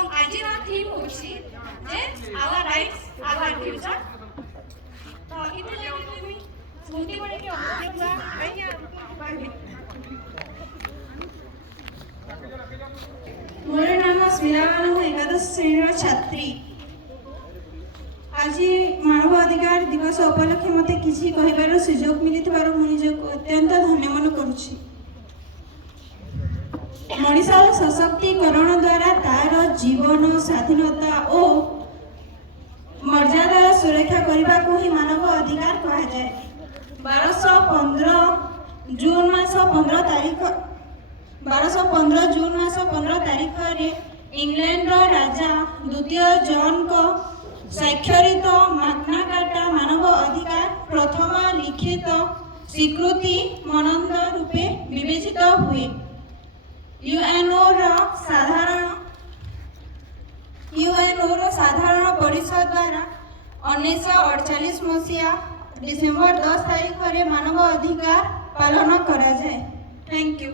ଏବଂ ଆଜିର ଥିମ୍ ହେଉଛି ଯେ ଆୱାର ରାଇଟ୍ସ ଆୱାର ଫ୍ୟୁଚର। ତ ଏଥିଲାଗି ମୁଇଁ ସ୍ମୃତି ବଢ଼େଇକି ଅମୂଲ୍ୟ मोर नाम स्मिता मु एकादश श्रेणी छात्री। आज मानव अधिकार दिवस उपलक्षे मत किसी कहबार सुजोग मिली मुझे अत्यंत धन्य मन करुछि। मनीषर सशक्तिकरण द्वारा तार जीवन स्वाधीनता और मर्यादा सुरक्षा करने को ही मानव अधिकार कहा जाए। 1215 जून मास 15 तारीख 1215 जून मास 15 तारीख रे इंग्लैंड राजा द्वितीय जॉन को स्वाक्षरित मैग्ना कार्टा मानव अधिकार प्रथम लिखित स्वीकृति मानदंड रूपे विवेचित हुए। यूएनओ साधारण परिषद द्वारा 1948 मसीहा डिसेम्बर 10 तारीख रे मानव अधिकार पालन करा जाए। Thank you.